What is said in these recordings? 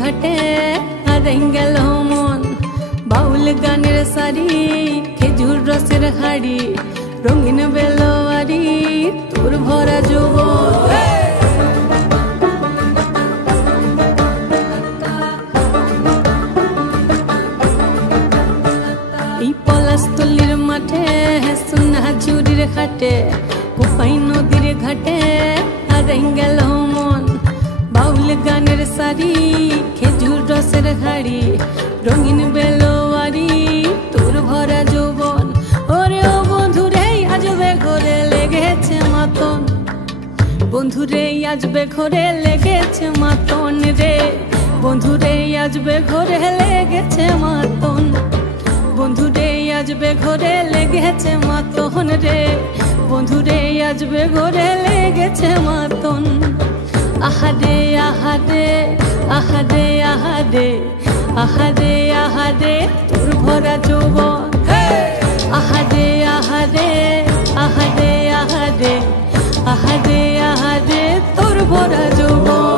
ঘাটে হারাই গেল মন। বাউল গানের সারি, খেজুর রসের হাড়ি, রঙিন বেলোয়ারি, তোর ভরা যৌবন। এই পলাশতলির মাঠে, সোনা ঝুরির খাটে, কোপাই নদীর ঘাটে হারাই গেল মন। বাউল গানের সারি, খেজুর রসের হাড়ি, রঙিন বেলোয়ারি, তোর ভরা যৌবন। ওরে ও বন্ধুরে আজবে ঘরে লেগেছে মাতন, বন্ধুরে আজবে ঘরে লেগেছে মাতন রে, বন্ধুরে আজবে ঘরে লেগেছে মাতন, বন্ধুরে আজবে ঘরে লেগেছে মাতন রে, বন্ধুরে আজবে ঘরে লেগেছে মাতন। আহারে আহারে আহারে আহারে আহারে আহারে তোর ভরা যৌবন। আহারে আহারে আহারে আহারে আহারে আহারে তোর ভরা যৌবন।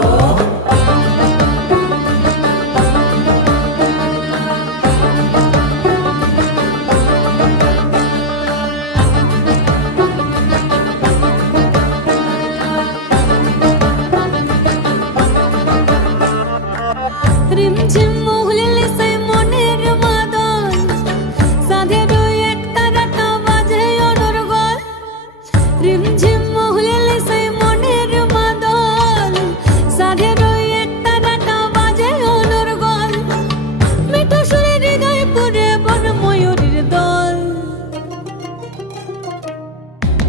রিমঝিম মহুলিলে সেই মনের মাদল, সাধের এক তারাটা বাজে অনর্গল। রিমঝিম মহুলিলে সেই মনের মাদল, সাধের এক তারাটা বাজে অনর্গল। মিঠো সুরে হৃদয় পুরে বন ময়ূরীর দল।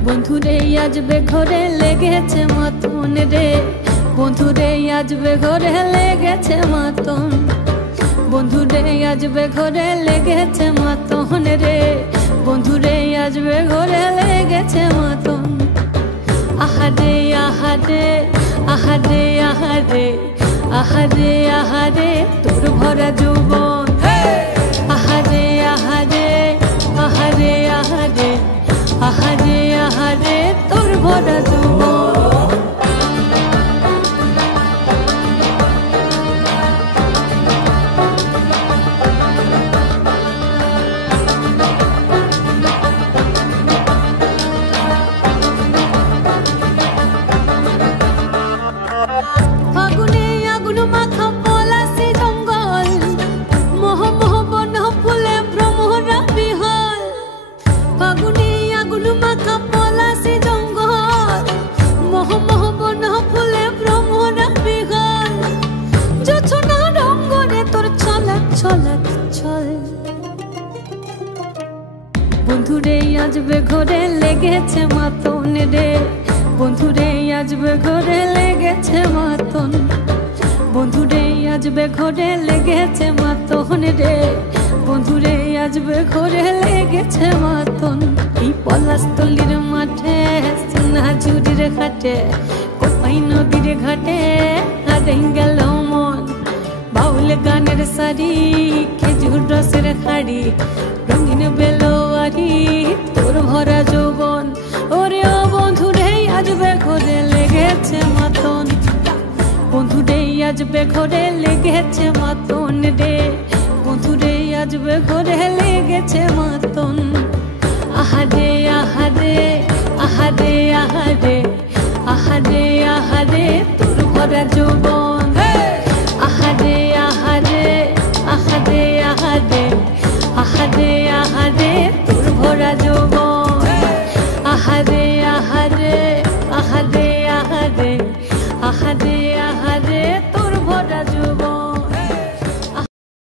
বন্ধুরে আজবে ঘরে লেগেছে মাতন রে, বন্ধুরে আজবে ঘরে লেগেছে মাতন, বন্ধুরে আজবে ঘরে লেগেছে মাতন রে, বন্ধুরে আজবে ঘরে লেগেছে মাতন। আহারে আহারে আহারে আহারে আহারে আহারে তোর ভরা যৌবন। আহারে আহারে আহারে আহারে আহারে আহারে তোর ভরা যৌবন। ফাগুনে আগুন মাখা পলাশি জঙ্গল, মোহ মোহ বন ফুলে ভ্রমরা বিহল। ফাগুনে আগুন মাখা পলাশি জঙ্গল, মোহ মোহ বন ফুলে ভ্রমরা বিহল। জোছনা রঙ্গনে তোর ছলক ছলক ছল। বন্ধুরে আজবে ঘরে লেগেছে মাতন রে, বন্ধুরে আজবে ঘরে লেগেছে মাতন, বন্ধুরে আজবে ঘরে লেগেছে মাতন রে, বন্ধুরে আজবে ঘরে লেগেছে মাতন। এই পলাশতলির মাঠে, সোনা ঝুরির খাটে, কোপাই নদীর ঘাটে হারাই গেল মন। বাউল গানের সারি, খেজুর রসের হাড়ি, রঙিন বেলোয়ারি, তোর ভরা যৌবন। ওরে ও বন্ধুরে আজবে ঘরে লেগেছে মাতন, বন্ধুরে আজবে ঘরে লেগেছে মাতন রে, বন্ধুরে আজবে ঘরে লেগেছে মাতন। আহারে আহারে